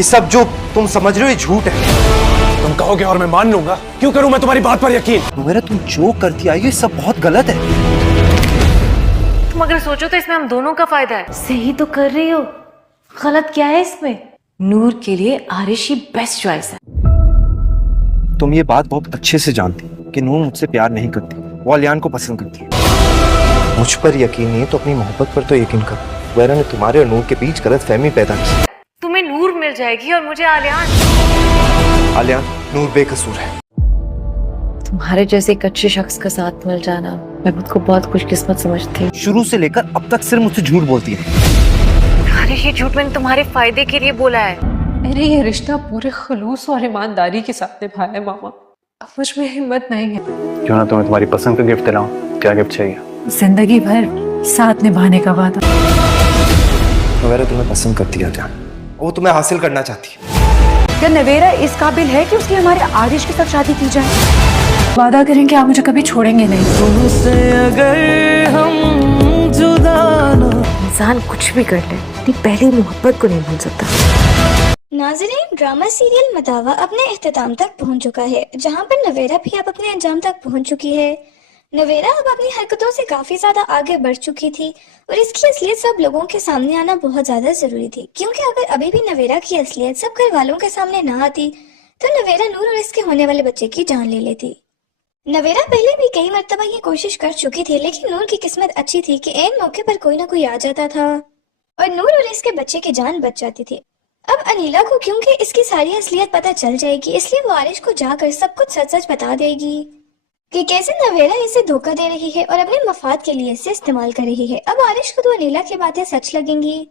ये सब जो तुम समझ रहे हो ये झूठ है। तुम कहोगे और मैं मान लूंगा। क्यों करूं मैं तुम्हारी बात पर यकीन? नुवेरा तुम जो करती आई हो ये सब बहुत गलत है। तुम अगर सोचो तो इसमें हम दोनों का फायदा है। सही तो कर रही हो, गलत क्या है इसमें? नूर के लिए आरिश ही बेस्ट चॉइस है। तुम ये बात बहुत अच्छे से जानती कि नूर मुझसे प्यार नहीं करती, वो अलियान को पसंद करती है। मुझ पर यकीन नहीं है तो अपनी मोहब्बत पर तो यकीन करो। वेरा ने तुम्हारे और नूर के बीच गलत फहमी पैदा की। तुम्हें नूर मिल जाएगी और मुझे आलियान। आलियान, नूर बेकसूर है। तुम्हारे जैसे एक अच्छे शख्स का साथ मिल जाना मैं खुद को बहुत खुशकिस्मत समझती हूँ। शुरू से लेकर अब तक सिर्फ मुझसे झूठ बोलती है। अरे ये झूठ मैंने तुम्हारे फायदे के लिए बोला है। मैंने ये रिश्ता पूरे खलूस और ईमानदारी के साथ निभाया है मामा। अब मुझ में हिम्मत नहीं है। क्यों ना तुम्हें तुम्हारी पसंद का गिफ्ट दिलाऊं? क्या गिफ्ट चाहिए? जिंदगी भर साथ निभाने का वादा। नवेरा तुम्हें पसंद करती है जान, वो तुम्हें हासिल करना चाहती है। क्या नवेरा इस काबिल है कि उसकी हमारे आरिश के साथ शादी की जाए? वादा करें कि आप मुझे कभी छोड़ेंगे नहीं। तुमसे अगर हम जुदा ना। इंसान कुछ भी कर ले अपनी पहली मोहब्बत को नहीं भूल सकता। नाज़रीन, ड्रामा सीरियल मदावा अपने इख्तिताम तक पहुंच चुका है, जहां पर नवेरा भी अब अपने अंजाम तक पहुंच चुकी है। नवेरा अब अपनी हरकतों से काफी ज्यादा आगे बढ़ चुकी थी और इसकी असलियत सब लोगों के सामने आना बहुत ज्यादा जरूरी थी, क्योंकि अगर अभी भी नवेरा की असलियत सब घर वालों के सामने ना आती तो नवेरा नूर और इसके होने वाले बच्चे की जान ले लेती। नवेरा पहले भी कई मर्तबा ये कोशिश कर चुकी थी, लेकिन नूर की किस्मत अच्छी थी कि ऐन मौके पर कोई ना कोई आ जाता था और नूर और इसके बच्चे की जान बच जाती थी। अब अनीला को क्योंकि इसकी सारी असलियत पता चल जाएगी, इसलिए वो आरिश को जाकर सब कुछ सच सच बता देगी कि कैसे नवेरा इसे धोखा दे रही है और अपने मफाद के लिए इसे इस्तेमाल कर रही है। अब आरिश को तो अनीला की बातें सच लगेंगी,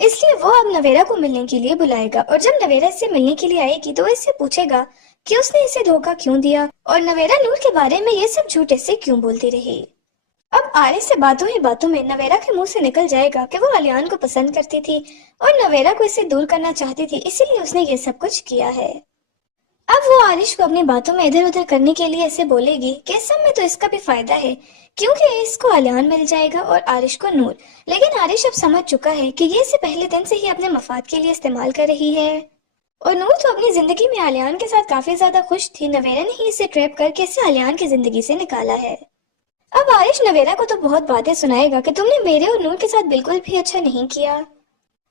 इसलिए वो अब नवेरा को मिलने के लिए बुलाएगा और जब नवेरा इससे मिलने के लिए आएगी तो इससे पूछेगा कि उसने इसे धोखा क्यों दिया और नवेरा नूर के बारे में ये सब झूठ इससे क्यों बोलती रही। अब आरिश से बातों ही बातों में नवेरा के मुंह से निकल जाएगा कि वो अलियान को पसंद करती थी और नवेरा को इससे दूर करना चाहती थी, इसीलिए उसने ये सब कुछ किया है। अब वो आरिश को अपनी बातों में इधर उधर करने के लिए ऐसे बोलेगी कि इस सब में तो इसका भी फायदा है, क्योंकि इसको अलियान मिल जाएगा और आरिश को नूर। लेकिन आरिश अब समझ चुका है कि ये इसे पहले दिन से ही अपने मफाद के लिए इस्तेमाल कर रही है और नूर तो अपनी जिंदगी में अलियान के साथ काफी ज्यादा खुश थी। नवेरा ने ही इसे ट्रैप करके इसे अलियान की जिंदगी से निकाला है। अब आरिश नवेरा को तो बहुत बातें सुनाएगा कि तुमने मेरे और नूर के साथ बिल्कुल भी अच्छा नहीं किया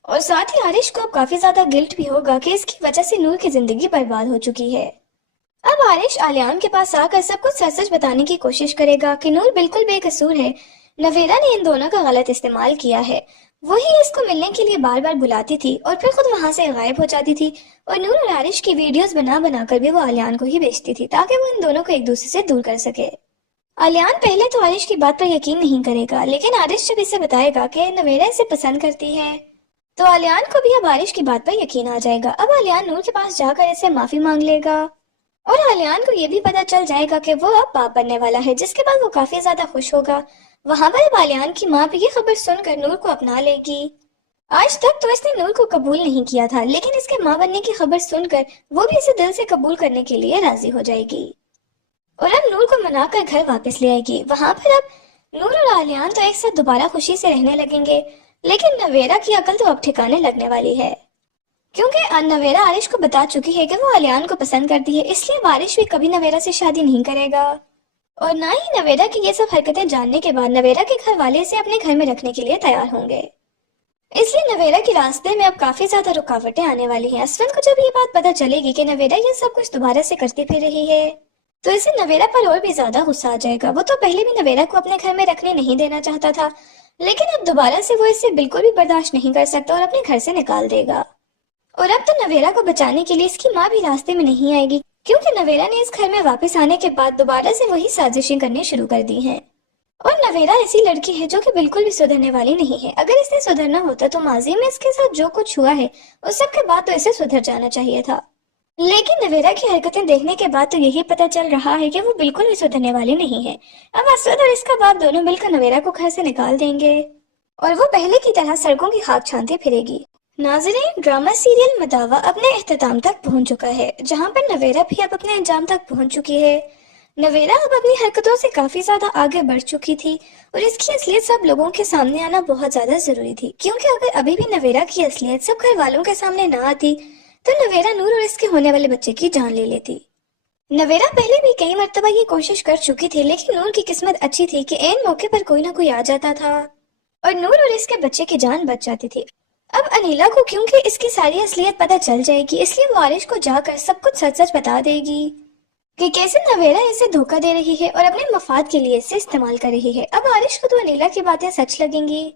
और साथ ही आरिश को अब काफी ज्यादा गिल्ट भी होगा कि इसकी वजह से नूर की जिंदगी बर्बाद हो चुकी है। अब आरिश आलियान के पास आकर सब कुछ सच सच बताने की कोशिश करेगा कि नूर बिल्कुल बेकसूर है, नवेरा ने इन दोनों का गलत इस्तेमाल किया है। वही इसको मिलने के लिए बार बार बुलाती थी और फिर खुद वहां से गायब हो जाती थी और नूर और आरिश की वीडियोस बना बना कर भी वो आलियान को ही भेजती थी ताकि वो इन दोनों को एक दूसरे से दूर कर सके। आलियान पहले तो आरिश की बात पर यकीन नहीं करेगा, लेकिन आरिश जब इसे बताएगा कि नवेरा इसे पसंद करती है तो आलियान को भी अब आरिश की बात पर यकीन आ जाएगा। अब आलियान नूर के पास जाकर इसे माफी मांग लेगा और आलियान को ये भी पता चल जाएगा कि वो अब बाप बनने वाला है, जिसके बाद वो काफी ज्यादा खुश होगा। वहां पर अब आलियान की माँ भी ये खबर सुनकर नूर को अपना लेगी। आज तक तो इसने नूर को कबूल नहीं किया था, लेकिन इसके माँ बनने की खबर सुनकर वो भी इसे दिल से कबूल करने के लिए राजी हो जाएगी और अब नूर को मनाकर घर वापस ले आएगी। वहां पर अब नूर और आलियान तो एक साथ दोबारा खुशी से रहने लगेंगे, लेकिन नवेरा की अकल तो अब ठिकाने लगने वाली है, क्योंकि नवेरा आरिश को बता चुकी है कि वो आलियान को पसंद करती है, इसलिए आरिश भी कभी नवेरा से शादी नहीं करेगा और ना ही नवेरा की ये सब हरकतें जानने के बाद नवेरा के घर वाले इसे अपने घर में रखने के लिए तैयार होंगे। इसलिए नवेरा के रास्ते में अब काफी ज्यादा रुकावटें आने वाली हैं। असफन को जब ये बात पता चलेगी कि नवेरा ये सब कुछ दोबारा से करती फिर रही है तो इसे नवेरा पर और भी ज्यादा गुस्सा आ जाएगा। वो तो पहले भी नवेरा को अपने घर में रखने नहीं देना चाहता था, लेकिन अब दोबारा से वो इसे बिल्कुल भी बर्दाश्त नहीं कर सकता और अपने घर से निकाल देगा। और अब तो नवेरा को बचाने के लिए इसकी माँ भी रास्ते में नहीं आएगी, क्योंकि नवेरा ने इस घर में वापस आने के बाद दोबारा से वही साजिशें करनी शुरू कर दी हैं। और नवेरा ऐसी लड़की है जो कि बिल्कुल भी सुधरने वाली नहीं है। अगर इसने सुधरना होता तो माजी में इसके साथ जो कुछ हुआ है उस सब के बाद तो इसे सुधर जाना चाहिए था, लेकिन नवेरा की हरकतें देखने के बाद तो यही पता चल रहा है कि वो बिल्कुल भी सुधरने वाली नहीं है। अब असद और इसका बाप दोनों मिलकर नवेरा को घर से निकाल देंगे और वो पहले की तरह सड़कों की खाक छानते फिरेगी। नाज़रीन, ड्रामा सीरियल मदावा अपने इख्तिताम तक पहुंच चुका है, जहां पर नवेरा भी अब अपने अंजाम तक पहुंच चुकी है। नवेरा अब अपनी हरकतों से काफी ज्यादा आगे बढ़ चुकी थी और इसकी असलियत सब लोगों के सामने आना बहुत ज्यादा जरूरी थी, क्योंकि अगर अभी भी नवेरा की असलियत सब घर वालों के सामने ना आती तो नवेरा नूर और इसके होने वाले बच्चे की जान ले लेती। नवेरा पहले भी कई मर्तबा ये कोशिश कर चुकी थी, लेकिन नूर की किस्मत अच्छी थी कि ऐन मौके पर कोई ना कोई आ जाता था और नूर और इसके बच्चे की जान बच जाती थी। अब अनीला को क्योंकि इसकी सारी असलियत पता चल जाएगी, इसलिए वो आरिश को जाकर सब कुछ सच सच बता देगी कि कैसे नवेरा इसे धोखा दे रही है और अपने मफाद के लिए इसे इस्तेमाल कर रही है। अब आरिश को तो अनीला की बातें सच लगेंगी,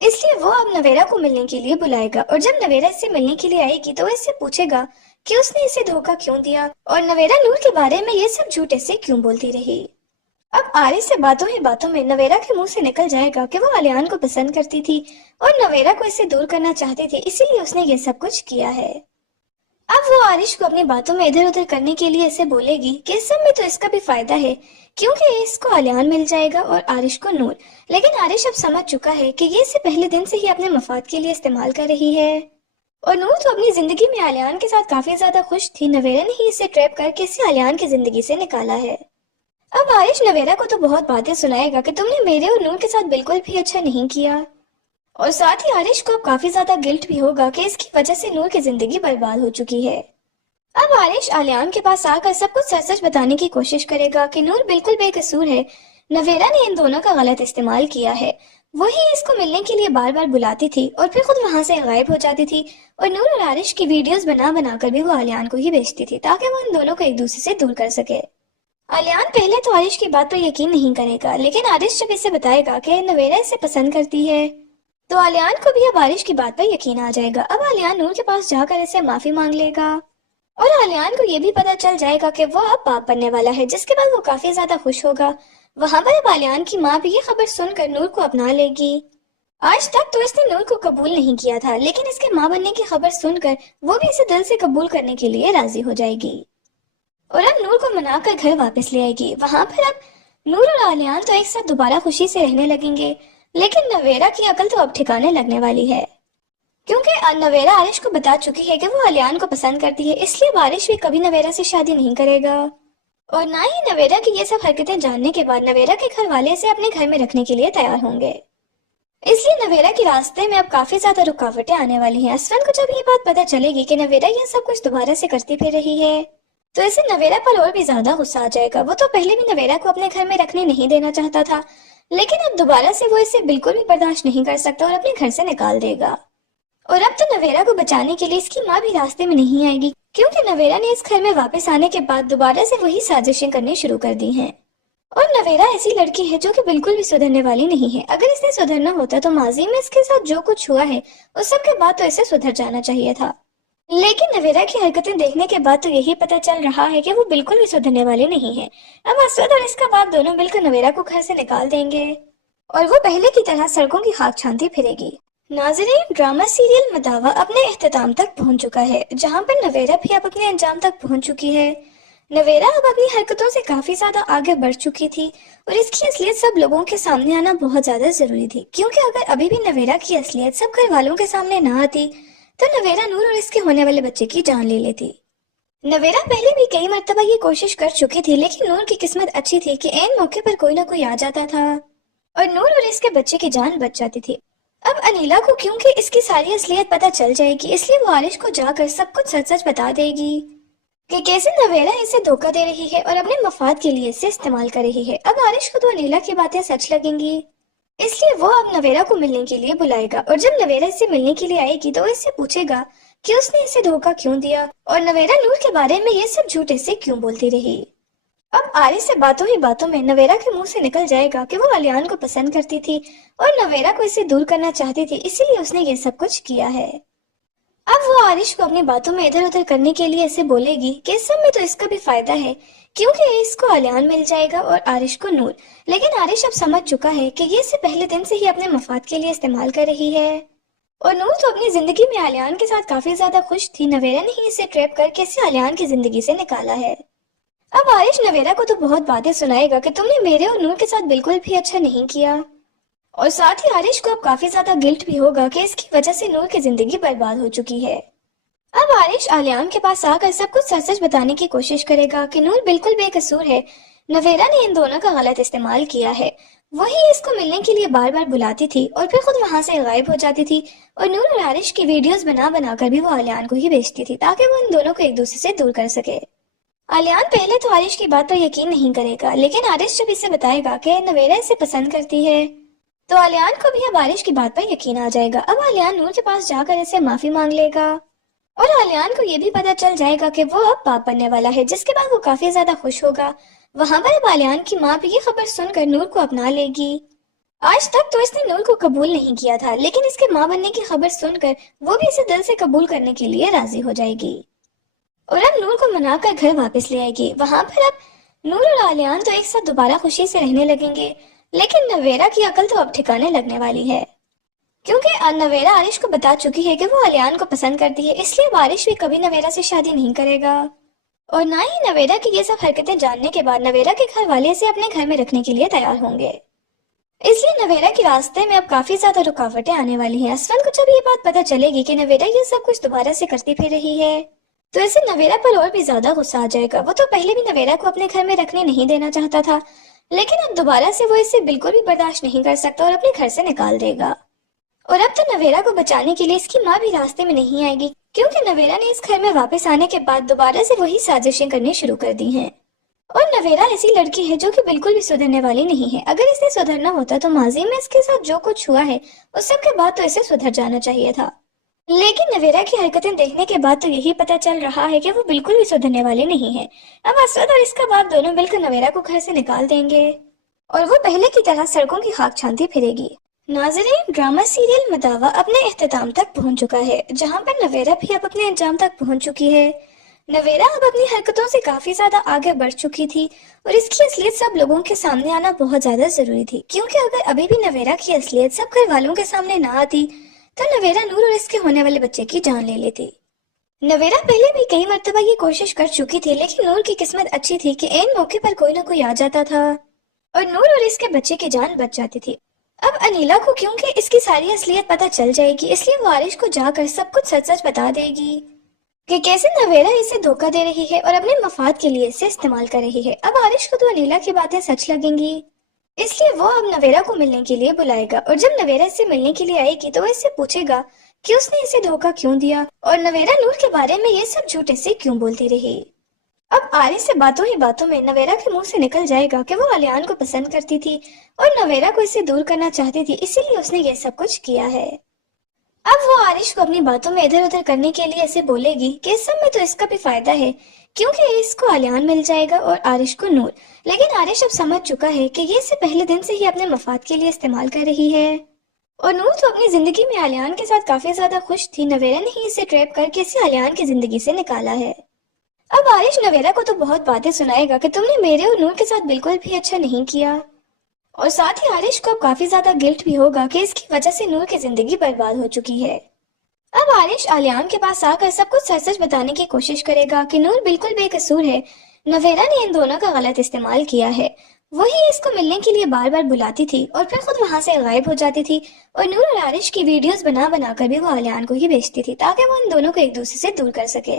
इसलिए वो अब नवेरा को मिलने के लिए बुलाएगा और जब नवेरा इससे मिलने के लिए आएगी तो वो इससे पूछेगा कि उसने इसे धोखा क्यों दिया और नवेरा नूर के बारे में ये सब झूठ से क्यों बोलती रही। अब आरिश से बातों ही बातों में नवेरा के मुंह से निकल जाएगा कि वो आलियान को पसंद करती थी और नवेरा को इससे दूर करना चाहती थी, इसीलिए उसने ये सब कुछ किया है। अब वो आरिश को अपनी बातों में इधर उधर करने के लिए इसे बोलेगी कि इस सब में तो इसका भी फायदा है क्योंकि इसको आलियान मिल जाएगा और आरिश को नूर। लेकिन आरिश अब समझ चुका है कि ये इसे पहले दिन से ही अपने मफाद के लिए इस्तेमाल कर रही है और नूर तो अपनी जिंदगी में आलियान के साथ काफी ज्यादा खुश थी। नवेरा ने ही इसे ट्रैप करके इसे आलियान की जिंदगी से निकाला है। अब आरिश नवेरा को तो बहुत बातें सुनाएगा कि तुमने मेरे और नूर के साथ बिल्कुल भी अच्छा नहीं किया और साथ ही आरिश को अब काफी ज्यादा गिल्ट भी होगा कि इसकी वजह से नूर की जिंदगी बर्बाद हो चुकी है। अब आरिश आलियान के पास आकर सब कुछ सच सच बताने की कोशिश करेगा कि नूर बिल्कुल बेकसूर है, नवेरा ने इन दोनों का गलत इस्तेमाल किया है। वही इसको मिलने के लिए बार बार बुलाती थी और फिर खुद वहां से गायब हो जाती थी और नूर और आरिश की वीडियोस बना बना कर भी वो आलियान को ही भेजती थी ताकि वो इन दोनों को एक दूसरे से दूर कर सके। आलियान पहले तो आरिश की बात पर यकीन नहीं करेगा, लेकिन आरिश जब इसे बताएगा कि नवेरा इसे पसंद करती है तो आलियान को भी अब आरिश की बात पर यकीन आ जाएगा। अब आलियान नूर के पास जाकर इसे माफी मांग लेगा और आलियान को ये भी पता चल जाएगा कि वो अब बाप बनने वाला है, जिसके बाद वो काफी ज्यादा खुश होगा। वहां पर अब आलियान की माँ भी ये खबर सुनकर नूर को अपना लेगी। आज तक तो इसने नूर को कबूल नहीं किया था, लेकिन इसके माँ बनने की खबर सुनकर वो भी इसे दिल से कबूल करने के लिए राजी हो जाएगी और अब नूर को मनाकर घर वापस ले आएगी। वहां पर अब नूर और आलियान तो एक साथ दोबारा खुशी से रहने लगेंगे, लेकिन नवेरा की अकल तो अब ठिकाने लगने वाली है क्योंकि नवेरा आरिश को बता चुकी है कि वो आलियान को पसंद करती है, इसलिए आरिश भी कभी नवेरा से शादी नहीं करेगा और ना ही नवेरा की ये सब हरकतें जानने के बाद नवेरा के घर वाले इसे अपने घर में रखने के लिए तैयार होंगे। इसलिए नवेरा के रास्ते में अब काफी ज्यादा रुकावटें आने वाली हैं। असफन को जब ये बात पता चलेगी कि नवेरा ये सब कुछ दोबारा से करती फिर रही है तो इसे नवेरा पर और भी ज्यादा गुस्सा आ जाएगा। वो तो पहले भी नवेरा को अपने घर में रखने नहीं देना चाहता था, लेकिन अब दोबारा से वो इसे बिल्कुल भी बर्दाश्त नहीं कर सकता और अपने घर से निकाल देगा। और अब तो नवेरा को बचाने के लिए इसकी माँ भी रास्ते में नहीं आएगी क्योंकि नवेरा ने इस घर में वापस आने के बाद दोबारा से वही साजिशें करनी शुरू कर दी हैं। और नवेरा ऐसी लड़की है जो कि बिल्कुल भी सुधरने वाली नहीं है। अगर इसने सुधरना होता तो माजी में इसके साथ जो कुछ हुआ है उस सब के बाद तो इसे सुधर जाना चाहिए था, लेकिन नवेरा की हरकतें देखने के बाद तो यही पता चल रहा है कि वो बिल्कुल भी सुधरने वाली नहीं है। अब असद और इसका बाप दोनों मिलकर नवेरा को घर से निकाल देंगे और वो पहले की तरह सड़कों की खाक छानती फिरेगी। नाज़रीन, ड्रामा सीरियल मदावा अपने इख्तिताम तक पहुंच चुका है, जहां पर नवेरा भी अब अपने अंजाम तक पहुंच चुकी है। नवेरा अब अपनी हरकतों से काफी ज्यादा आगे बढ़ चुकी थी और इसकी असलियत सब लोगों के सामने आना बहुत ज्यादा जरूरी थी, क्योंकि अगर अभी भी नवेरा की असलियत सब घर वालों के सामने ना आती तो नवेरा नूर और इसके होने वाले बच्चे की जान ले लेती। नवेरा पहले भी कई मर्तबा ये कोशिश कर चुकी थी, लेकिन नूर की किस्मत अच्छी थी कि ऐन मौके पर कोई ना कोई आ जाता था और नूर और इसके बच्चे की जान बच जाती थी। अब अनीला को क्योंकि इसकी सारी असलियत पता चल जाएगी, इसलिए वो आरिश को जाकर सब कुछ सच सच बता देगी कि कैसे नवेरा इसे धोखा दे रही है और अपने मफाद के लिए इसे इस्तेमाल कर रही है। अब आरिश को तो अनीला की बातें सच लगेंगी, इसलिए वो अब नवेरा को मिलने के लिए बुलाएगा और जब नवेरा इससे मिलने के लिए आएगी तो इससे पूछेगा कि उसने इसे धोखा क्यों दिया और नवेरा नूर के बारे में ये सब झूठ से क्यों बोलती रही। अब आरिश से बातों ही बातों में नवेरा के मुंह से निकल जाएगा कि वो आलियान को पसंद करती थी और नवेरा को इसे दूर करना चाहती थी, इसीलिए उसने ये सब कुछ किया है। अब वो आरिश को अपनी बातों में इधर उधर करने के लिए इसे बोलेगी कि इस सब में तो इसका भी फायदा है क्योंकि इसको आलियान मिल जाएगा और आरिश को नूर। लेकिन आरिश अब समझ चुका है कि ये इसे पहले दिन से ही अपने मफाद के लिए इस्तेमाल कर रही है और नूर तो अपनी जिंदगी में आलियान के साथ काफी ज्यादा खुश थी। नवेरा ने ही इसे ट्रैप करके इसे आलियान की जिंदगी से निकाला है। अब आरिश नवेरा को तो बहुत बातें सुनाएगा कि तुमने मेरे और नूर के साथ बिल्कुल भी अच्छा नहीं किया और साथ ही आरिश को अब काफी ज्यादा गिल्ट भी होगा कि इसकी वजह से नूर की जिंदगी बर्बाद हो चुकी है। अब आरिश आलियान के पास आकर सब कुछ सच सच बताने की कोशिश करेगा कि नूर बिल्कुल बेकसूर है, नवेरा ने इन दोनों का गलत इस्तेमाल किया है। वही इसको मिलने के लिए बार बार बुलाती थी और फिर खुद वहां से गायब हो जाती थी, और नूर और आरिश की वीडियोस बना बना कर भी वो आलियान को ही भेजती थी ताकि वो इन दोनों को एक दूसरे से दूर कर सके। आलियान पहले तो आरिश की बात पर यकीन नहीं करेगा, लेकिन आरिश जब इसे बताएगा कि नवेरा इसे पसंद करती है तो आलियान को भी अब आरिश की बात पर यकीन आ जाएगा। अब आलियान नूर के पास जाकर इसे माफी मांग लेगा और आलियान को ये भी पता चल जाएगा कि वो अब बाप बनने वाला है, जिसके बाद वो काफी ज्यादा खुश होगा। वहां पर अब आलियान की माँ भी ये खबर सुनकर नूर को अपना लेगी। आज तक तो इसने नूर को कबूल नहीं किया था, लेकिन इसके माँ बनने की खबर सुनकर वो भी इसे दिल से कबूल करने के लिए राजी हो जाएगी और अब नूर को मनाकर घर वापस ले आएगी। वहां पर अब नूर और आलियान तो एक साथ दोबारा खुशी से रहने लगेंगे, लेकिन नवेरा की अकल तो अब ठिकाने लगने वाली है, क्योंकि नवेरा आरिश को बता चुकी है कि वो आलियान को पसंद करती है, इसलिए आरिश भी कभी नवेरा से शादी नहीं करेगा। और ना ही नवेरा की ये सब हरकतें जानने के बाद नवेरा के घर वाले इसे अपने घर में रखने के लिए तैयार होंगे। इसलिए नवेरा के रास्ते में अब काफी ज्यादा रुकावटें आने वाली हैं। असफन को जब ये बात पता चलेगी कि नवेरा ये सब कुछ दोबारा से करती फिर रही है तो इसे नवेरा पर और भी ज्यादा गुस्सा आ जाएगा। वो तो पहले भी नवेरा को अपने घर में रखने नहीं देना चाहता था, लेकिन अब दोबारा से वो इसे बिल्कुल भी बर्दाश्त नहीं कर सकता और अपने घर से निकाल देगा। और अब तो नवेरा को बचाने के लिए इसकी माँ भी रास्ते में नहीं आएगी, क्योंकि नवेरा ने इस घर में वापस आने के बाद दोबारा से वही साजिशें करनी शुरू कर दी हैं। और नवेरा ऐसी लड़की है जो कि बिल्कुल भी सुधरने वाली नहीं है। अगर इसे सुधरना होता तो माजी में इसके साथ जो कुछ हुआ है उस सब के बाद तो इसे सुधर जाना चाहिए था, लेकिन नवेरा की हरकतें देखने के बाद तो यही पता चल रहा है कि वो बिल्कुल भी सुधरने वाली नहीं है। अब असद और इसका बाप दोनों मिलकर नवेरा को घर से निकाल देंगे और वो पहले की तरह सड़कों की खाक छानती फिरेगी। नाज़रीन, ड्रामा सीरियल मदावा अपने इख्तिताम तक पहुंच चुका है, जहां पर नवेरा भी अब अपने अंजाम तक पहुंच चुकी है। नवेरा अब अपनी हरकतों से काफी ज्यादा आगे बढ़ चुकी थी और इसकी असलियत सब लोगों के सामने आना बहुत ज्यादा जरूरी थी, क्योंकि अगर अभी भी नवेरा की असलियत सब घर वालों के सामने ना आती तो नवेरा नूर और इसके होने वाले बच्चे की जान ले लेती। नवेरा पहले भी कई मर्तबा ये कोशिश कर चुकी थी, लेकिन नूर की किस्मत अच्छी थी कि ऐन मौके पर कोई ना कोई आ जाता था और नूर और इसके बच्चे की जान बच जाती थी। अब अनीला को क्योंकि इसकी सारी असलियत पता चल जाएगी, इसलिए वो आरिश को जाकर सब कुछ सच सच बता देगी कि कैसे नवेरा इसे धोखा दे रही है और अपने मफाद के लिए इसे इस्तेमाल कर रही है। अब आरिश को तो अनीला की बातें सच लगेंगी, इसलिए वो अब नवेरा को मिलने के लिए बुलाएगा और जब नवेरा इससे मिलने के लिए आएगी तो वो इससे पूछेगा कि उसने इसे धोखा क्यों दिया और नवेरा नूर के बारे में ये सब झूठ से क्यों बोलती रही। अब आरिश से बातों ही बातों में नवेरा के मुंह से निकल जाएगा कि वो आलियान को पसंद करती थी और नवेरा को इससे दूर करना चाहती थी, इसीलिए उसने ये सब कुछ किया है। अब वो आरिश को अपनी बातों में इधर उधर करने के लिए ऐसे बोलेगी कि इस सब में तो इसका भी फायदा है, क्योंकि इसको आलियान मिल जाएगा और आरिश को नूर। लेकिन आरिश अब समझ चुका है कि ये इसे पहले दिन से ही अपने मफाद के लिए इस्तेमाल कर रही है और नूर तो अपनी जिंदगी में आलियान के साथ काफी ज्यादा खुश थी। नवेरा ने ही इसे ट्रैप करके इसे आलियान की जिंदगी से निकाला है। अब आरिश नवेरा को तो बहुत बातें सुनाएगा कि तुमने मेरे और नूर के साथ बिल्कुल भी अच्छा नहीं किया, और साथ ही आरिश को अब काफी ज्यादा गिल्ट भी होगा कि इसकी वजह से नूर की जिंदगी बर्बाद हो चुकी है। अब आरिश आलियान के पास आकर सब कुछ सच सच बताने की कोशिश करेगा कि नूर बिल्कुल बेकसूर है, नवेरा ने इन दोनों का गलत इस्तेमाल किया है। वही इसको मिलने के लिए बार बार बुलाती थी और फिर खुद वहां से गायब हो जाती थी और नूर और आरिश की वीडियोस बना बना कर भी वो आलियान को ही भेजती थी ताकि वो इन दोनों को एक दूसरे से दूर कर सके।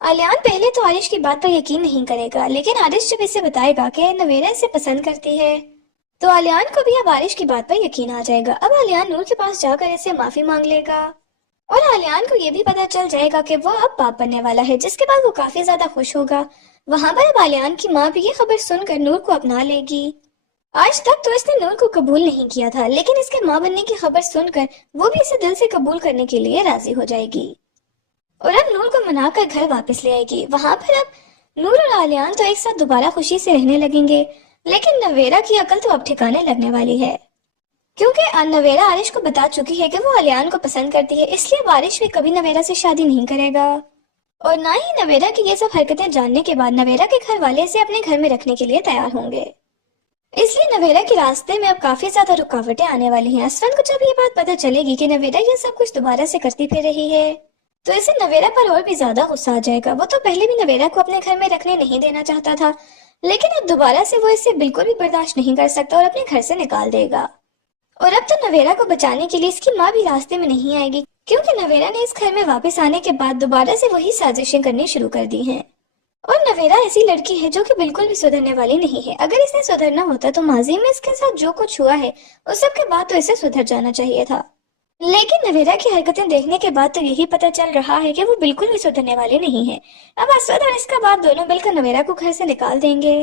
आलियान पहले तो आरिश की बात पर यकीन नहीं करेगा, लेकिन आरिश जब इसे बताएगा कि नवेरा इसे पसंद करती है तो आलियान को भी अब आरिश की बात पर यकीन आ जाएगा। अब आलियान नूर के पास जाकर इसे माफी मांग लेगा और आलियान को ये भी पता चल जाएगा कि वो अब बाप बनने वाला है, जिसके बाद वो काफी ज्यादा खुश होगा। वहां पर अब आलियान की माँ भी ये खबर सुनकर नूर को अपना लेगी। आज तक तो इसने नूर को कबूल नहीं किया था, लेकिन इसके माँ बनने की खबर सुनकर वो भी इसे दिल से कबूल करने के लिए राजी हो जाएगी और अब नूर को मनाकर घर वापस ले आएगी। वहां पर अब नूर और आलियान तो एक साथ दोबारा खुशी से रहने लगेंगे, लेकिन नवेरा की अकल तो अब ठिकाने लगने वाली है, क्योंकि नवेरा आरिश को बता चुकी है कि वो आलियान को पसंद करती है, इसलिए आरिश भी कभी नवेरा से शादी नहीं करेगा और ना ही नवेरा की ये सब हरकतें जानने के बाद नवेरा के घर वाले इसे अपने घर में रखने के लिए तैयार होंगे। इसलिए नवेरा के रास्ते में अब काफी ज्यादा रुकावटें आने वाली हैं। असफन को जब ये बात पता चलेगी कि नवेरा ये सब कुछ दोबारा से करती फिर रही है तो इसे नवेरा पर और भी ज्यादा गुस्सा आ जाएगा। वो तो पहले भी नवेरा को अपने घर में रखने नहीं देना चाहता था, लेकिन अब दोबारा से वो इसे बिल्कुल भी बर्दाश्त नहीं कर सकता और अपने घर से निकाल देगा। और अब तो नवेरा को बचाने के लिए इसकी माँ भी रास्ते में नहीं आएगी, क्योंकि नवेरा ने इस घर में वापस आने के बाद दोबारा से वही साजिशें करनी शुरू कर दी हैं और नवेरा ऐसी लड़की है जो कि बिल्कुल भी सुधरने वाली नहीं है। अगर इसने सुधरना होता तो माजी में इसके साथ जो कुछ हुआ है उस सब के बाद तो इसे सुधर जाना चाहिए था। लेकिन नवेरा की हरकतें देखने के बाद तो यही पता चल रहा है कि वो बिल्कुल भी सुधरने वाली नहीं है। अब असद और इसका बाप दोनों मिलकर नवेरा को घर से निकाल देंगे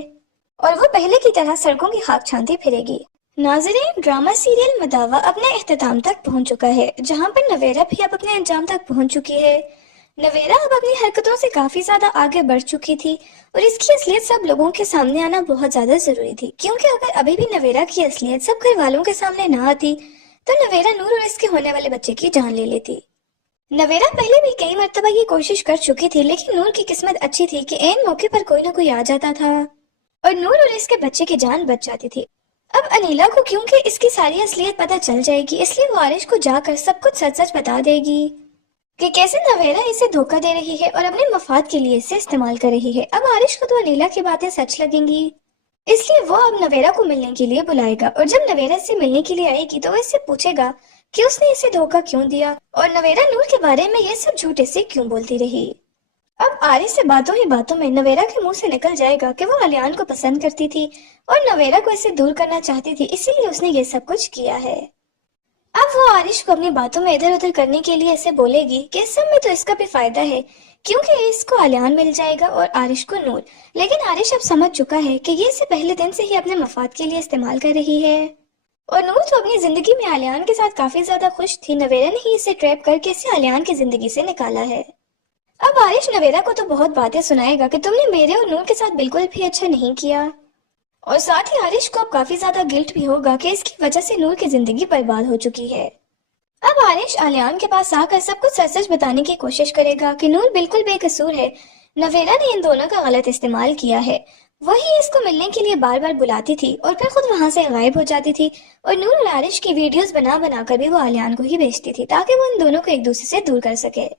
और वो पहले की तरह सड़कों की खाक छानती फिरेगी। नाज़रीन, ड्रामा सीरियल मदावा अपने इख्तिताम तक पहुंच चुका है, जहां पर नवेरा भी अब अपने अंजाम तक पहुंच चुकी है। नवेरा अब अपनी हरकतों से काफी ज्यादा आगे बढ़ चुकी थी और इसकी असलियत सब लोगों के सामने आना बहुत ज्यादा जरूरी थी, क्योंकि अगर अभी भी नवेरा की असलियत सब घर वालों के सामने ना आती तो नवेरा नूर और इसके होने वाले बच्चे की जान ले लेती। नवेरा पहले भी कई मर्तबा ये कोशिश कर चुकी थी, लेकिन नूर की किस्मत अच्छी थी कि ऐन मौके पर कोई ना कोई आ जाता था और नूर और इसके बच्चे की जान बच जाती थी। अब अनीला को क्योंकि इसकी सारी असलियत पता चल जाएगी, इसलिए वो आरिश को जाकर सब कुछ सच सच बता देगी कि कैसे नवेरा इसे धोखा दे रही है और अपने मफाद के लिए इसे इस्तेमाल कर रही है। अब आरिश को तो अनीला की बातें सच लगेंगी, इसलिए वो अब नवेरा को मिलने के लिए बुलाएगा और जब नवेरा से मिलने के लिए आएगी तो वो इससे पूछेगा कि उसने इसे धोखा क्यों दिया और नवेरा नूर के बारे में ये सब झूठे से क्यों बोलती रही। अब आरिश से बातों ही बातों में नवेरा के मुंह से निकल जाएगा कि वो अलियान को पसंद करती थी और नवेरा को इससे दूर करना चाहती थी, इसीलिए उसने ये सब कुछ किया है। अब वो आरिश को अपनी बातों में इधर उधर करने के लिए ऐसे बोलेगी कि इस सब में तो इसका भी फायदा है, क्योंकि इसको अलियान मिल जाएगा और आरिश को नूर। लेकिन आरिश अब समझ चुका है कि ये इसे पहले दिन से ही अपने मफाद के लिए इस्तेमाल कर रही है और नूर तो अपनी जिंदगी में अलियान के साथ काफी ज्यादा खुश थी। नवेरा ने ही इसे ट्रैप करके इसे अलियान की जिंदगी से निकाला है। अब आरिश नवेरा को तो बहुत बातें सुनाएगा कि तुमने मेरे और नूर के साथ बिल्कुल भी अच्छा नहीं किया और साथ ही आरिश को अब काफी ज्यादा गिल्ट भी होगा कि इसकी वजह से नूर की जिंदगी बर्बाद हो चुकी है। अब आरिश अलियान के पास आकर सब कुछ सच सच बताने की कोशिश करेगा कि नूर बिल्कुल बेकसूर है, नवेरा ने इन दोनों का गलत इस्तेमाल किया है। वही इसको मिलने के लिए बार बार बुलाती थी और फिर खुद वहां से गायब हो जाती थी और नूर और आरिश की वीडियोस बना बना कर भी वो अलियान को ही भेजती थी ताकि वो इन दोनों को एक दूसरे से दूर कर सके।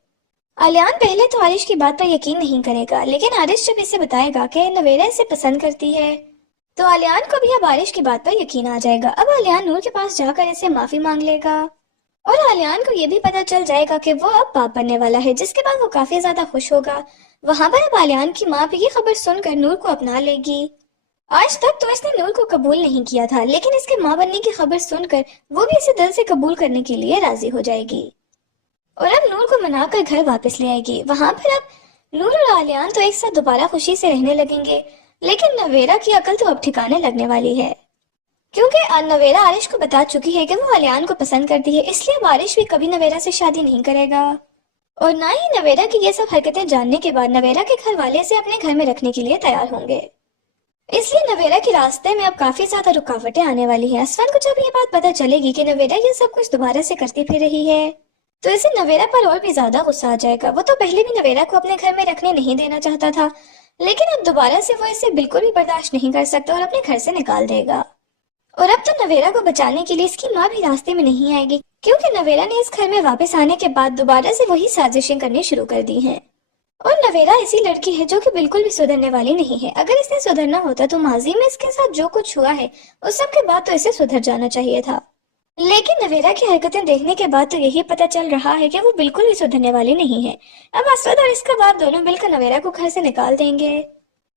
अलियान पहले तो आरिश की बात पर यकीन नहीं करेगा, लेकिन आरिश जब इसे बताएगा कि नवेरा इसे पसंद करती है तो अलियान को भी अब आरिश की बात पर यकीन आ जाएगा। अब अलियान नूर के पास जाकर इसे माफी मांग लेगा और अलियान को ये भी पता चल जाएगा कि वो अब बाप बनने वाला है, जिसके बाद वो काफी ज्यादा खुश होगा। वहां पर अब अलियान की माँ भी ये खबर सुनकर नूर को अपना लेगी। आज तक तो इसने नूर को कबूल नहीं किया था, लेकिन इसके माँ बनने की खबर सुनकर वो भी इसे दिल से कबूल करने के लिए राजी हो जाएगी और अब नूर को मनाकर घर वापस ले आएगी। वहां पर अब नूर और अलियान तो एक साथ दोबारा खुशी से रहने लगेंगे, लेकिन नवेरा की अकल तो अब ठिकाने लगने वाली है, क्योंकि नवेरा आरिश को बता चुकी है कि वो अलियान को पसंद करती है, इसलिए अब आरिश भी कभी नवेरा से शादी नहीं करेगा और ना ही नवेरा की ये सब हरकतें जानने के बाद नवेरा के घर वाले इसे अपने घर में रखने के लिए तैयार होंगे। इसलिए नवेरा के रास्ते में अब काफी ज्यादा रुकावटें आने वाली हैं। असफन को जब ये बात पता चलेगी कि नवेरा ये सब कुछ दोबारा से करती फिर रही है तो इसे नवेरा पर और भी ज्यादा गुस्सा आ जाएगा। वो तो पहले भी नवेरा को अपने घर में रखने नहीं देना चाहता था, लेकिन अब दोबारा से वो इसे बिल्कुल भी बर्दाश्त नहीं कर सकता और अपने घर से निकाल देगा। और अब तो नवेरा को बचाने के लिए इसकी माँ भी रास्ते में नहीं आएगी, क्योंकि नवेरा ने इस घर में वापस आने के बाद दोबारा से वही साजिशें करनी शुरू कर दी हैं। और नवेरा ऐसी लड़की है जो कि बिल्कुल भी सुधरने वाली नहीं है। अगर इसने सुधरना होता तो माजी में इसके साथ जो कुछ हुआ है उस सब के बाद तो इसे सुधर जाना चाहिए था। लेकिन नवेरा की हरकतें देखने के बाद तो यही पता चल रहा है कि वो बिल्कुल भी सुधरने वाली नहीं है। अब असद और इसका बाप दोनों मिलकर नवेरा को घर से निकाल देंगे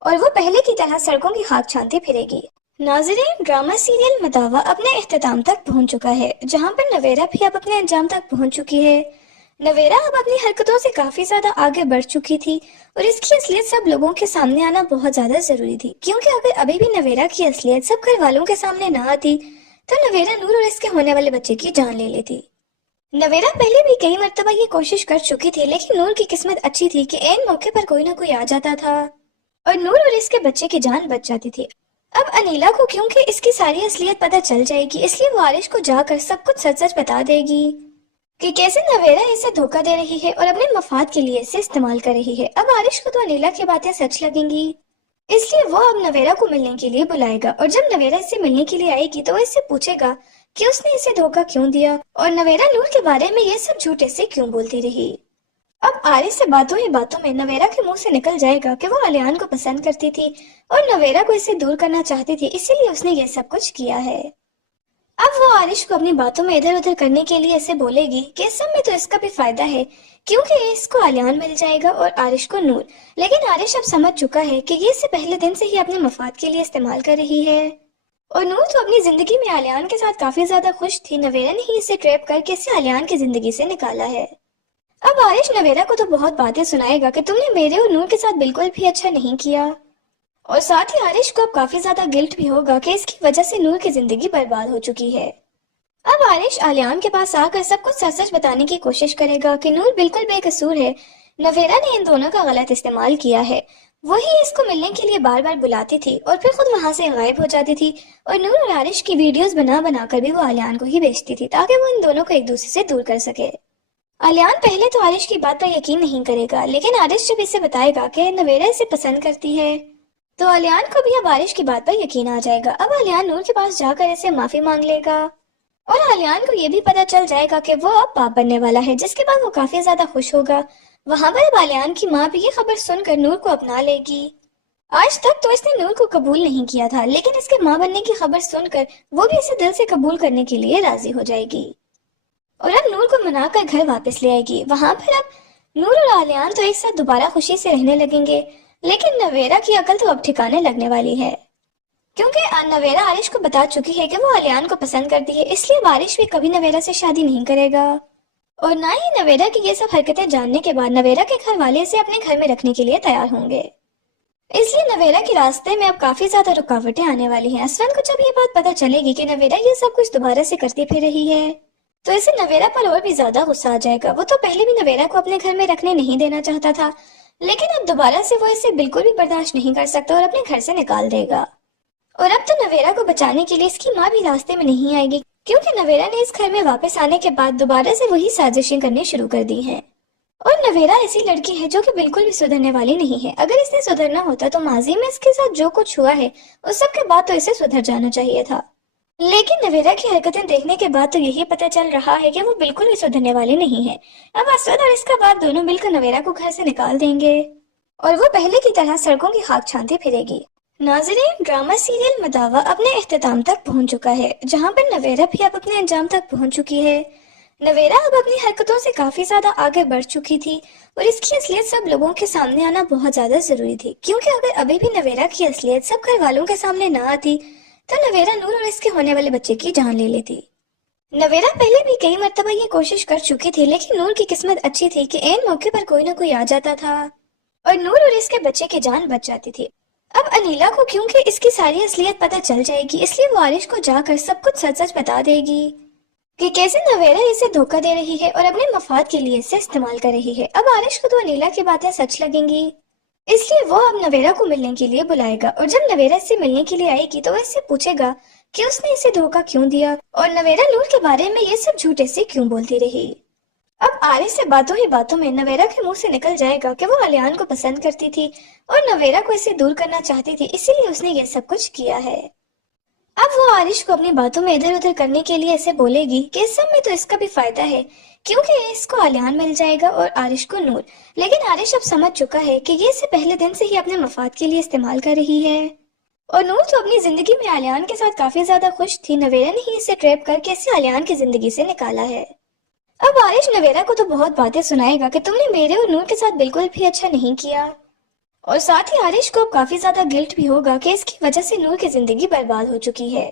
और वो पहले की तरह सड़कों की खाक छानती फिरेगी। नाज़रीन, ड्रामा सीरियल मदावा अपने इख्तिताम तक पहुंच चुका है, जहां पर नवेरा भी अब अपने अंजाम तक पहुंच चुकी है। नवेरा अब अपनी हरकतों से काफी ज्यादा आगे बढ़ चुकी थी और इसकी असलियत सब लोगों के सामने आना बहुत ज्यादा जरूरी थी, क्योंकि अगर अभी भी नवेरा की असलियत सब घर वालों के सामने ना आती तो नवेरा नूर और इसके होने वाले बच्चे की जान ले लेती। नवेरा पहले भी कई मर्तबा ये कोशिश कर चुकी थी, लेकिन नूर की किस्मत अच्छी थी कि ऐन मौके पर कोई ना कोई आ जाता था और नूर और इसके बच्चे की जान बच जाती थी। अब अनीला को क्योंकि इसकी सारी असलियत पता चल जाएगी, इसलिए वो आरिश को जाकर सब कुछ सच सच बता देगी कि कैसे नवेरा इसे धोखा दे रही है और अपने मफाद के लिए इसे इस्तेमाल कर रही है। अब आरिश को तो अनीला की बातें सच लगेंगी, इसलिए वो अब नवेरा को मिलने के लिए बुलाएगा और जब नवेरा इससे मिलने के लिए आएगी तो वो इससे पूछेगा कि उसने इसे धोखा क्यों दिया और नवेरा नूर के बारे में ये सब झूठे से क्यों बोलती रही। अब आरिश से बातों ही बातों में नवेरा के मुंह से निकल जाएगा कि वो अलियान को पसंद करती थी और नवेरा को इसे दूर करना चाहती थी, इसीलिए उसने ये सब कुछ किया है। अब वो आरिश को अपनी बातों में इधर उधर करने के लिए ऐसे बोलेगी कि इस सब में तो इसका भी फायदा है, क्योंकि इसको आलियान मिल जाएगा और आरिश को नूर। लेकिन आरिश अब समझ चुका है कि ये इसे पहले दिन से ही अपने मफाद के लिए इस्तेमाल कर रही है। और नूर तो अपनी जिंदगी में आलियान के साथ काफी ज्यादा खुश थी, नवेरा ने ही इसे ट्रैप करके इसे आलियान की जिंदगी से निकाला है। अब आरिश नवेरा को तो बहुत बातें सुनाएगा कि तुमने मेरे और नूर के साथ बिल्कुल भी अच्छा नहीं किया, और साथ ही आरिश को अब काफी ज्यादा गिल्ट भी होगा कि इसकी वजह से नूर की जिंदगी बर्बाद हो चुकी है। अब आरिश आलियान के पास आकर सब कुछ सच सच बताने की कोशिश करेगा कि नूर बिल्कुल बेकसूर है, नवेरा ने इन दोनों का गलत इस्तेमाल किया है। वही इसको मिलने के लिए बार बार बुलाती थी और फिर खुद वहां से गायब हो जाती थी, और नूर और आरिश की वीडियोस बना बना कर भी वो आलियान को ही भेजती थी ताकि वो इन दोनों को एक दूसरे से दूर कर सके। आलियान पहले तो आरिश की बात पर यकीन नहीं करेगा, लेकिन आरिश जब इसे बताएगा कि नवेरा इसे पसंद करती है तो आलियान को भी अब आरिश की बात पर यकीन आ जाएगा। अब आलियान नूर के पास जाकर इसे माफी मांग लेगा, और आलियान को ये भी पता चल जाएगा कि वो अब बाप बनने वाला है, जिसके बाद वो काफी ज्यादा खुश होगा। वहां पर अब आलियान की माँ भी ये खबर सुनकर नूर को अपना लेगी। आज तक तो इसने नूर को कबूल नहीं किया था, लेकिन इसके माँ बनने की खबर सुनकर वो भी इसे दिल से कबूल करने के लिए राजी हो जाएगी और अब नूर को मनाकर घर वापस ले आएगी। वहां पर अब नूर और आलियान तो एक साथ दोबारा खुशी से रहने लगेंगे, लेकिन नवेरा की अकल तो अब ठिकाने लगने वाली है, क्योंकि नवेरा आरिश को बता चुकी है कि वो आलियान को पसंद करती है, इसलिए आरिश भी कभी नवेरा से शादी नहीं करेगा। और ना ही नवेरा की ये सब हरकतें जानने के बाद नवेरा के घर वाले इसे अपने घर में रखने के लिए तैयार होंगे। इसलिए नवेरा के रास्ते में अब काफी ज्यादा रुकावटें आने वाली हैं। असलन को जब ये बात पता चलेगी कि नवेरा ये सब कुछ दोबारा से करती फिर रही है तो इसे नवेरा पर और भी ज्यादा गुस्सा आ जाएगा। वो तो पहले भी नवेरा को अपने घर में रखने नहीं देना चाहता था, लेकिन अब दोबारा से वो इसे बिल्कुल भी बर्दाश्त नहीं कर सकता और अपने घर से निकाल देगा। और अब तो नवेरा को बचाने के लिए इसकी माँ भी रास्ते में नहीं आएगी, क्योंकि नवेरा ने इस घर में वापस आने के बाद दोबारा से वही साजिशें करनी शुरू कर दी हैं। और नवेरा ऐसी लड़की है जो कि बिल्कुल भी सुधरने वाली नहीं है। अगर इसने सुधरना होता तो माजी में इसके साथ जो कुछ हुआ है उस सब के बाद तो इसे सुधर जाना चाहिए था, लेकिन नवेरा की हरकतें देखने के बाद तो यही पता चल रहा है कि वो बिल्कुल भी सुधरने वाली नहीं है। अब असद और इसका बाप दोनों मिलकर नवेरा को घर से निकाल देंगे और वो पहले की तरह सड़कों की खाक छानती फिरेगी। नाज़रीन, ड्रामा सीरियल मदावा अपने इख्तिताम तक पहुंच चुका है, जहां पर नवेरा भी अब अपने अंजाम तक पहुंच चुकी है। नवेरा अब अपनी हरकतों से काफी ज्यादा आगे बढ़ चुकी थी और इसकी असलियत सब लोगों के सामने आना बहुत ज्यादा जरूरी थी, क्योंकि अगर अभी भी नवेरा की असलियत सब घर वालों के सामने ना आती तो नवेरा नूर और इसके होने वाले बच्चे की जान ले लेती। नवेरा पहले भी कई मर्तबा ये कोशिश कर चुकी थी, लेकिन नूर की किस्मत अच्छी थी कि ऐन मौके पर कोई ना कोई आ जाता था और नूर और इसके बच्चे की जान बच जाती थी। अब अनीला को क्योंकि इसकी सारी असलियत पता चल जाएगी, इसलिए वो आरिश को जाकर सब कुछ सच सच बता देगी कि कैसे नवेरा इसे धोखा दे रही है और अपने मफाद के लिए इसे इस्तेमाल कर रही है। अब आरिश को तो अनीला की बातें सच लगेंगी, इसलिए वो अब नवेरा को मिलने के लिए बुलाएगा और जब नवेरा इससे मिलने के लिए आएगी तो वो इससे पूछेगा कि उसने इसे धोखा क्यों दिया और नवेरा नूर के बारे में ये सब झूठे से क्यों बोलती रही। अब आरिश से बातों ही बातों में नवेरा के मुंह से निकल जाएगा कि वो आलियान को पसंद करती थी और नवेरा को इसे दूर करना चाहती थी, इसीलिए उसने ये सब कुछ किया है। अब वो आरिश को अपनी बातों में इधर उधर करने के लिए ऐसे बोलेगी कि इस सब में तो इसका भी फायदा है, क्योंकि इसको आलियान मिल जाएगा और आरिश को नूर। लेकिन आरिश अब समझ चुका है कि ये इसे पहले दिन से ही अपने मफाद के लिए इस्तेमाल कर रही है और नूर तो अपनी जिंदगी में आलियान के साथ काफी ज्यादा खुश थी, नवेरा ने ही इसे ट्रैप करके इसे आलियान की जिंदगी से निकाला है। अब आरिश नवेरा को तो बहुत बातें सुनाएगा कि तुमने मेरे और नूर के साथ बिल्कुल भी अच्छा नहीं किया, और साथ ही आरिश को अब काफी ज्यादा गिल्ट भी होगा कि इसकी वजह से नूर की जिंदगी बर्बाद हो चुकी है।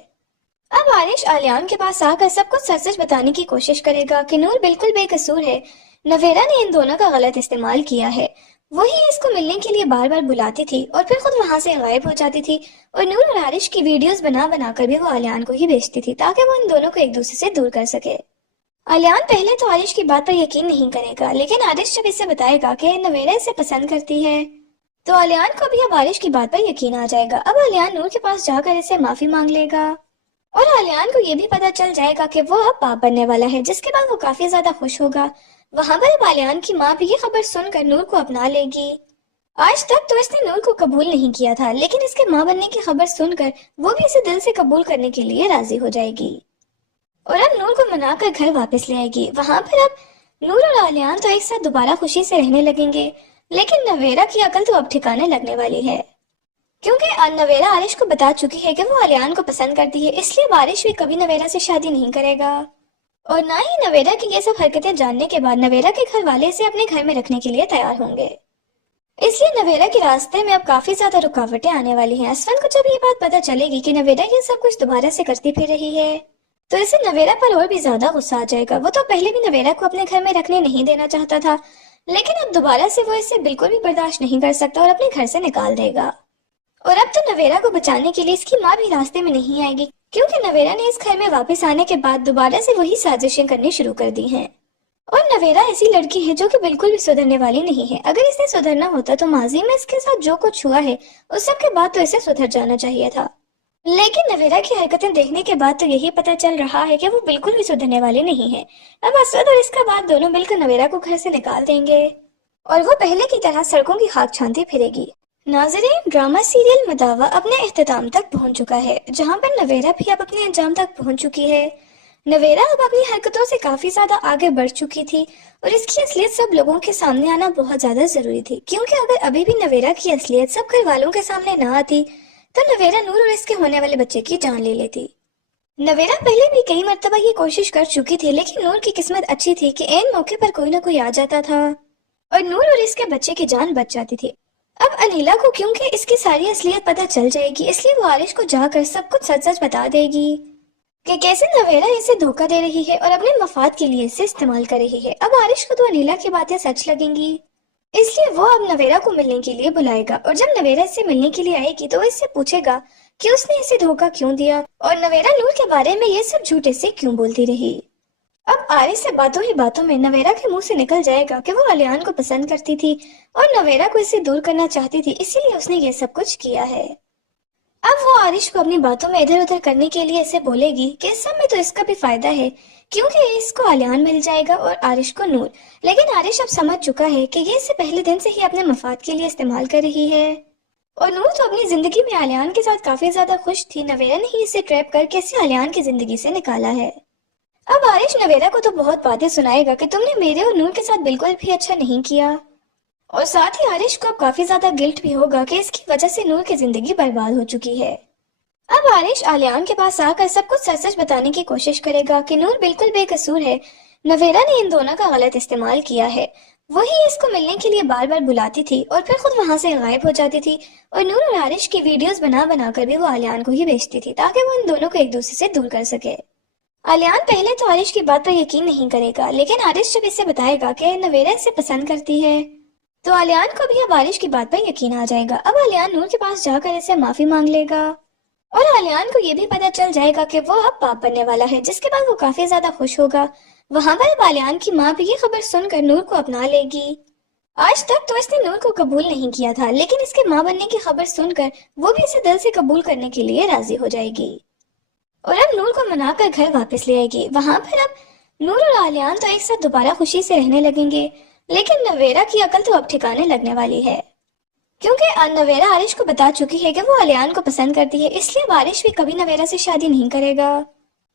अब आरिश आलियान के पास आकर सब कुछ सच सच बताने की कोशिश करेगा कि नूर बिल्कुल बेकसूर है, नवेरा ने इन दोनों का गलत इस्तेमाल किया है। वही इसको मिलने के लिए बार बार बुलाती थी और फिर खुद वहां से गायब हो जाती थी, और नूर और आरिश की वीडियोस बना बना कर भी वो आलियान को ही भेजती थी ताकि वो इन दोनों को एक दूसरे से दूर कर सके। आलियान पहले तो आरिश की बात पर यकीन नहीं करेगा, लेकिन आरिश जब इसे बताएगा कि नवेरा इसे पसंद करती है तो आलियान को भी अब आरिश की बात पर यकीन आ जाएगा। अब आलियान नूर के पास जाकर इसे माफी मांग लेगा और आलियान को ये भी पता चल जाएगा कि वो अब बाप बनने वाला है, जिसके बाद वो काफी ज्यादा खुश होगा। वहां पर अब आलियान की माँ भी ये खबर सुनकर नूर को अपना लेगी। आज तक तो इसने नूर को कबूल नहीं किया था, लेकिन इसके माँ बनने की खबर सुनकर वो भी इसे दिल से कबूल करने के लिए राजी हो जाएगी और अब नूर को मनाकर घर वापस ले आएगी। वहां पर अब नूर और आलियान तो एक साथ दोबारा खुशी से रहने लगेंगे, लेकिन नवेरा की अकल तो अब ठिकाने लगने वाली है, क्योंकि नवेरा आरिश को बता चुकी है कि वो आलियान को पसंद करती है, इसलिए अब आरिश भी कभी नवेरा से शादी नहीं करेगा। और ना ही नवेरा की ये सब हरकतें जानने के बाद नवेरा के घर वाले इसे अपने घर में रखने के लिए तैयार होंगे। इसलिए नवेरा के रास्ते में अब काफी ज्यादा रुकावटें आने वाली हैं। असफन को जब ये बात पता चलेगी कि नवेरा ये सब कुछ दोबारा से करती फिर रही है तो इसे नवेरा पर और भी ज्यादा गुस्सा आ जाएगा। वो तो पहले भी नवेरा को अपने घर में रखने नहीं देना चाहता था, लेकिन अब दोबारा से वो इसे बिल्कुल भी बर्दाश्त नहीं कर सकता और अपने घर से निकाल देगा। और अब तो नवेरा को बचाने के लिए इसकी माँ भी रास्ते में नहीं आएगी, क्योंकि नवेरा ने इस घर में वापस आने के बाद दोबारा से वही साजिशें करनी शुरू कर दी हैं। और नवेरा ऐसी लड़की है जो कि बिल्कुल भी सुधरने वाली नहीं है। अगर इसने सुधरना होता तो माजी में इसके साथ जो कुछ हुआ है उस सब के बाद तो इसे सुधर जाना चाहिए था, लेकिन नवेरा की हरकतें देखने के बाद तो यही पता चल रहा है कि वो बिल्कुल भी सुधरने वाली नहीं है। अब असद और इसका बाप दोनों मिलकर नवेरा को घर से निकाल देंगे और वो पहले की तरह सड़कों की खाक छानती फिरेगी। नाज़रीन, ड्रामा सीरियल मदावा अपने इख्तिताम तक पहुंच चुका है, जहां पर नवेरा भी अब अपने अंजाम तक पहुंच चुकी है। नवेरा अब अपनी हरकतों से काफी ज्यादा आगे बढ़ चुकी थी और इसकी असलियत सब लोगों के सामने आना बहुत ज्यादा जरूरी थी, क्योंकि अगर अभी भी नवेरा की असलियत सब घर वालों के सामने ना आती तो नवेरा नूर और इसके होने वाले बच्चे की जान ले लेती। नवेरा पहले भी कई मर्तबा ये कोशिश कर चुकी थी, लेकिन नूर की किस्मत अच्छी थी कि ऐन मौके पर कोई ना कोई आ जाता था और नूर और इसके बच्चे की जान बच जाती थी। अब अनीला को क्योंकि इसकी सारी असलियत पता चल जाएगी, इसलिए वो आरिश को जाकर सब कुछ सच सच बता देगी कि कैसे नवेरा इसे धोखा दे रही है और अपने मफाद के लिए इसे इस्तेमाल कर रही है। अब आरिश को तो अनीला की बातें सच लगेंगी, इसलिए वो अब नवेरा को मिलने के लिए बुलाएगा और जब नवेरा इससे मिलने के लिए आएगी तो वो इससे पूछेगा कि उसने इसे धोखा क्यों दिया और नवेरा नूर के बारे में ये सब झूठे से क्यों बोलती रही। अब आरिश से बातों ही बातों में नवेरा के मुंह से निकल जाएगा कि वो आलियान को पसंद करती थी और नवेरा को इससे दूर करना चाहती थी, इसीलिए उसने ये सब कुछ किया है। अब वो आरिश को अपनी बातों में इधर उधर करने के लिए इसे बोलेगी कि इस सब में तो इसका भी फायदा है, क्योंकि इसको आलियान मिल जाएगा और आरिश को नूर। लेकिन आरिश अब समझ चुका है कि ये इसे पहले दिन से ही अपने मफाद के लिए इस्तेमाल कर रही है और नूर तो अपनी जिंदगी में आलियान के साथ काफी ज्यादा खुश थी। नवेरा ने ही इसे ट्रैप करके इसे आलियान की जिंदगी से निकाला है। अब आरिश नवेरा को तो बहुत बातें सुनाएगा कि तुमने मेरे और नूर के साथ बिल्कुल भी अच्छा नहीं किया, और साथ ही आरिश को अब काफी ज्यादा गिल्ट भी होगा कि इसकी वजह से नूर की जिंदगी बर्बाद हो चुकी है। अब आरिश आलियान के पास आकर सब कुछ सच सच बताने की कोशिश करेगा कि नूर बिल्कुल बेकसूर है, नवेरा ने इन दोनों का गलत इस्तेमाल किया है। वही इसको मिलने के लिए बार बार बुलाती थी और फिर खुद वहां से गायब हो जाती थी और नूर और आरिश की वीडियोस बना बना कर भी वो आलियान को ही भेजती थी ताकि वो इन दोनों को एक दूसरे से दूर कर सके। आलियान पहले तो आरिश की बात पर यकीन नहीं करेगा, लेकिन आरिश जब इसे बताएगा कि नवेरा इसे पसंद करती है तो आलियान को भी अब आरिश की बात पर यकीन आ जाएगा। अब आलियान नूर के पास जाकर इसे माफी मांग लेगा और आलियान को ये भी पता चल जाएगा कि वो अब बाप बनने वाला है, जिसके बाद वो काफी ज्यादा खुश होगा। वहां पर अब आलियान की माँ भी ये खबर सुनकर नूर को अपना लेगी। आज तक तो इसने नूर को कबूल नहीं किया था, लेकिन इसके माँ बनने की खबर सुनकर वो भी इसे दिल से कबूल करने के लिए राजी हो जाएगी और अब नूर को मनाकर घर वापस ले आएगी। वहां पर अब नूर और आलियान तो एक साथ दोबारा खुशी से रहने लगेंगे, लेकिन नवेरा की अकल तो अब ठिकाने लगने वाली है, क्योंकि नवेरा आरिश को बता चुकी है कि वो आलियान को पसंद करती है, इसलिए आरिश भी कभी नवेरा से शादी नहीं करेगा।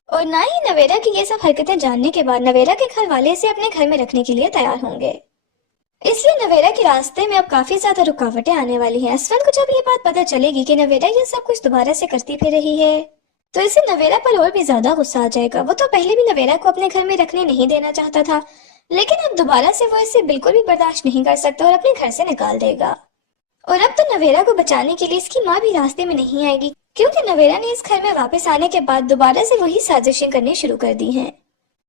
और ना ही नवेरा की ये सब हरकतें जानने के बाद नवेरा के घर वाले इसे अपने घर में रखने के लिए तैयार होंगे। इसलिए नवेरा के रास्ते में अब काफी ज्यादा रुकावटें आने वाली हैं। असफन को जब ये बात पता चलेगी कि नवेरा ये सब कुछ दोबारा से करती फिर रही है तो इसे नवेरा पर और भी ज्यादा गुस्सा आ जाएगा। वो तो पहले भी नवेरा को अपने घर में रखने नहीं देना चाहता था, लेकिन अब दोबारा से वो इसे बिल्कुल भी बर्दाश्त नहीं कर सकता और अपने घर से निकाल देगा। और अब तो नवेरा को बचाने के लिए इसकी माँ भी रास्ते में नहीं आएगी, क्योंकि नवेरा ने इस घर में वापस आने के बाद दोबारा से वही साजिशें करनी शुरू कर दी हैं।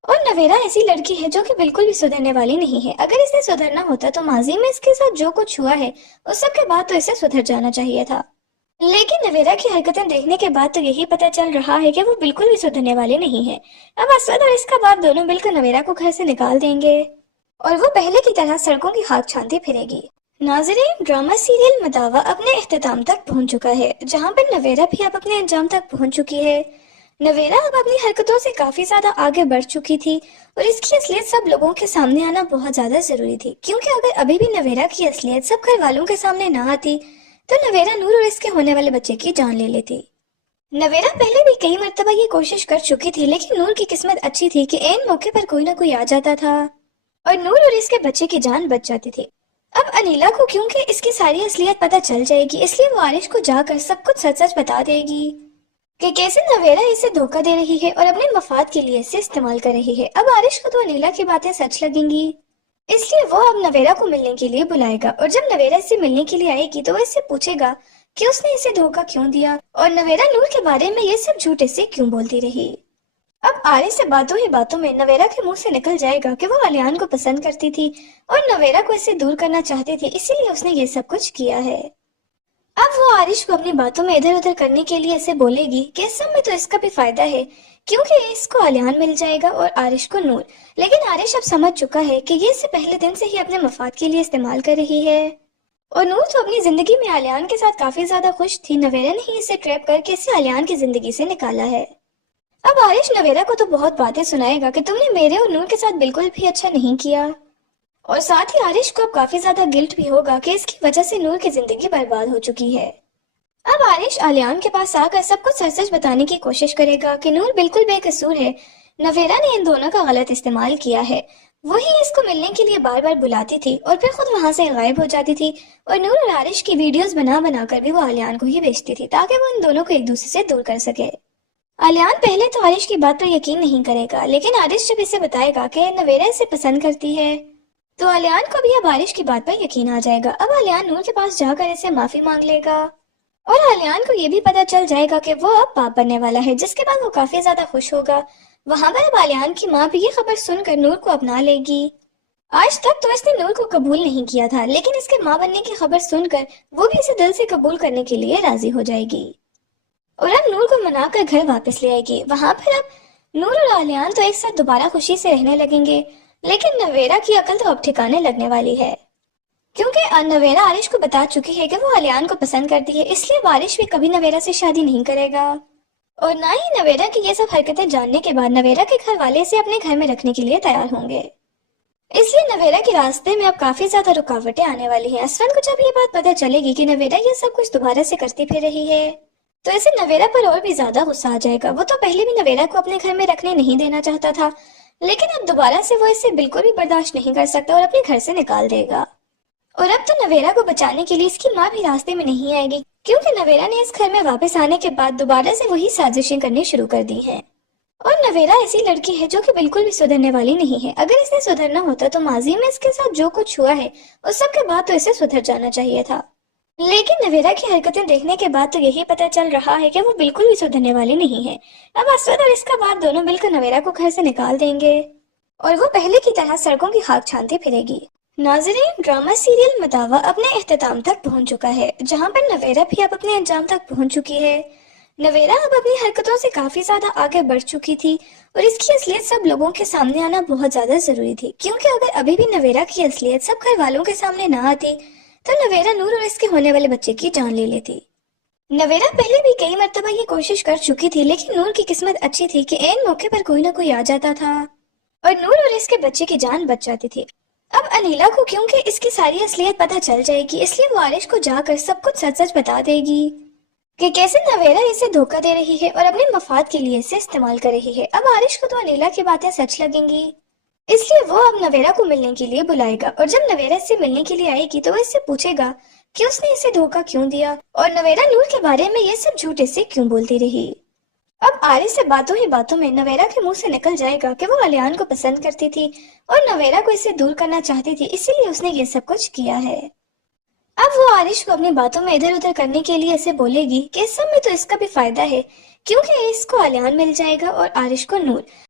और नवेरा ऐसी लड़की है जो कि बिल्कुल भी सुधरने वाली नहीं है। अगर इसे सुधरना होता तो माजी में इसके साथ जो कुछ हुआ है उस सब के बाद तो इसे सुधर जाना चाहिए था, लेकिन नवेरा की हरकतें देखने के बाद तो यही पता चल रहा है कि वो बिल्कुल भी सुधरने वाले नहीं है। अब असद और इसका बाप दोनों मिलकर नवेरा को घर से निकाल देंगे और वो पहले की तरह सड़कों की खाक छानती फिरेगी। नाज़रीन, ड्रामा सीरियल मदावा अपने इख्तिताम तक पहुंच चुका है, जहां पर नवेरा भी अब अपने अंजाम तक पहुंच चुकी है। नवेरा अब अपनी हरकतों से काफी ज्यादा आगे बढ़ चुकी थी और इसकी असलियत सब लोगों के सामने आना बहुत ज्यादा जरूरी थी, क्योंकि अगर अभी भी नवेरा की असलियत सब घर वालों के सामने ना आती तो नवेरा नूर और इसके होने वाले बच्चे की जान ले लेती। नवेरा पहले भी कई मर्तबा ये कोशिश कर चुकी थी, लेकिन नूर की किस्मत अच्छी थी कि ऐन मौके पर कोई ना कोई आ जाता था और नूर और इसके बच्चे की जान बच जाती थी। अब अनिला को क्योंकि इसकी सारी असलियत पता चल जाएगी, इसलिए वो आरिश को जाकर सब कुछ सच सच बता देगी कि कैसे नवेरा इसे धोखा दे रही है और अपने मफाद के लिए इसे इस्तेमाल कर रही है। अब आरिश को तो अनिला की बातें सच लगेंगी, इसलिए वो अब नवेरा को मिलने के लिए बुलाएगा और जब नवेरा इससे मिलने के लिए आएगी तो वो इससे पूछेगा कि उसने इसे धोखा क्यों दिया और नवेरा नूर के बारे में ये सब झूठ से क्यों बोलती रही। अब आरिश से बातों ही बातों में नवेरा के मुंह से निकल जाएगा कि वो अलियान को पसंद करती थी और नवेरा को इससे दूर करना चाहती थी, इसीलिए उसने ये सब कुछ किया है। अब वो आरिश को अपनी बातों में इधर उधर करने के लिए ऐसे बोलेगी कि इस सब में तो इसका भी फायदा है क्योंकि इसको अलियान मिल जाएगा और आरिश को नूर। लेकिन आरिश अब समझ चुका है कि ये इससे पहले दिन से ही अपने मफाद के लिए इस्तेमाल कर रही है और नूर तो अपनी जिंदगी में अलियान के साथ काफी ज्यादा खुश थी। नवेरा ने ही इसे ट्रैप करके इसे अलियान की जिंदगी से निकाला है। अब आरिश नवेरा को तो बहुत बातें सुनाएगा कि तुमने मेरे और नूर के साथ बिल्कुल भी अच्छा नहीं किया और साथ ही आरिश को अब काफी ज्यादा गिल्ट भी होगा कि इसकी वजह से नूर की जिंदगी बर्बाद हो चुकी है। अब आरिश अलियान के पास आकर सब कुछ सच सच बताने की कोशिश करेगा कि नूर बिल्कुल बेकसूर है, नवेरा ने इन दोनों का गलत इस्तेमाल किया है। वही इसको मिलने के लिए बार बार बुलाती थी और फिर खुद वहां से गायब हो जाती थी और नूर और आरिश की वीडियोस बना बना कर भी वो अलियान को ही भेजती थी ताकि वो इन दोनों को एक दूसरे से दूर कर सके। अलियान पहले तो आरिश की बात पर यकीन नहीं करेगा, लेकिन आरिश जब इसे बताएगा कि नवेरा इसे पसंद करती है तो अलियान को भी अब आरिश की बात पर यकीन आ जाएगा। अब अलियान नूर के पास जाकर इसे माफी मांग लेगा और अलियान को ये भी पता चल जाएगा कि वो अब बाप बनने वाला है, जिसके बाद वो काफी ज्यादा खुश होगा। वहां पर अब अलियान की माँ भी ये खबर सुनकर नूर को अपना लेगी। आज तक तो इसने नूर को कबूल नहीं किया था, लेकिन इसके माँ बनने की खबर सुनकर वो भी इसे दिल से कबूल करने के लिए राजी हो जाएगी और अब नूर को मनाकर घर वापस ले आएगी। वहां पर अब नूर और अलियान तो एक साथ दोबारा खुशी से रहने लगेंगे, लेकिन नवेरा की अकल तो अब ठिकाने लगने वाली है क्योंकि नवेरा आरिश को बता चुकी है कि वो अलियान को पसंद करती है, इसलिए आरिश भी कभी नवेरा से शादी नहीं करेगा और ना ही नवेरा की ये सब हरकतें जानने के बाद नवेरा के घर वाले इसे अपने घर में रखने के लिए तैयार होंगे। इसलिए नवेरा के रास्ते में अब काफी ज्यादा रुकावटें आने वाली हैं। असफन को जब ये बात पता चलेगी कि नवेरा ये सब कुछ दोबारा से करती फिर रही है तो इसे नवेरा पर और भी ज्यादा गुस्सा आ जाएगा। वो तो पहले भी नवेरा को अपने घर में रखने नहीं देना चाहता था, लेकिन अब दोबारा से वो इसे बिल्कुल भी बर्दाश्त नहीं कर सकता और अपने घर से निकाल देगा। और अब तो नवेरा को बचाने के लिए इसकी माँ भी रास्ते में नहीं आएगी क्योंकि नवेरा ने इस घर में वापस आने के बाद दोबारा से वही साजिशें करनी शुरू कर दी हैं। और नवेरा ऐसी लड़की है जो कि बिल्कुल भी सुधरने वाली नहीं है। अगर इसे सुधरना होता तो माजी में इसके साथ जो कुछ हुआ है उस सब के बाद तो इसे सुधर जाना चाहिए था, लेकिन नवेरा की हरकतें देखने के बाद तो यही पता चल रहा है कि वो बिल्कुल भी सुधरने वाली नहीं है। अब असद और इसका बाप दोनों मिलकर नवेरा को घर से निकाल देंगे और वो पहले की तरह सड़कों की खाक छानती फिरेगी। नाज़रीन, ड्रामा सीरियल मदावा अपने इख्तिताम तक पहुंच चुका है, जहां पर नवेरा भी अब अपने अंजाम तक पहुंच चुकी है। नवेरा अब अपनी हरकतों से काफी ज्यादा आगे बढ़ चुकी थी और इसकी असलियत सब लोगों के सामने आना बहुत ज्यादा जरूरी थी, क्योंकि अगर अभी भी नवेरा की असलियत सब घर वालों के सामने ना आती तो नवेरा नूर और इसके होने वाले बच्चे की जान ले लेती। नवेरा पहले भी कई मर्तबा ये कोशिश कर चुकी थी, लेकिन नूर की किस्मत अच्छी थी कि ऐन मौके पर कोई ना कोई आ जाता था और नूर और इसके बच्चे की जान बच जाती थी। अब अनिला को क्योंकि इसकी सारी असलियत पता चल जाएगी, इसलिए वो आरिश को जाकर सब कुछ सच सच बता देगी कि कैसे नवेरा इसे धोखा दे रही है और अपने मफाद के लिए इसे इस्तेमाल कर रही है। अब आरिश को तो अनिला की बातें सच लगेंगी, इसलिए वो अब नवेरा को मिलने के लिए बुलाएगा और जब नवेरा इससे मिलने के लिए आएगी तो वो इससे पूछेगा कि उसने इसे धोखा क्यों दिया और नवेरा नूर के बारे में ये सब झूठ से क्यों बोलती रही। अब आरिश से बातों ही बातों में नवेरा के मुंह से निकल जाएगा कि वो अलियान को पसंद करती थी और नवेरा को इससे दूर करना चाहती थी, इसीलिए उसने ये सब कुछ किया है। अब वो आरिश को अपनी बातों में इधर उधर करने के लिए इसे बोलेगी कि इस सब में तो इसका भी फायदा है क्योंकि इसको अलियान मिल जाएगा और आरिश को नूर।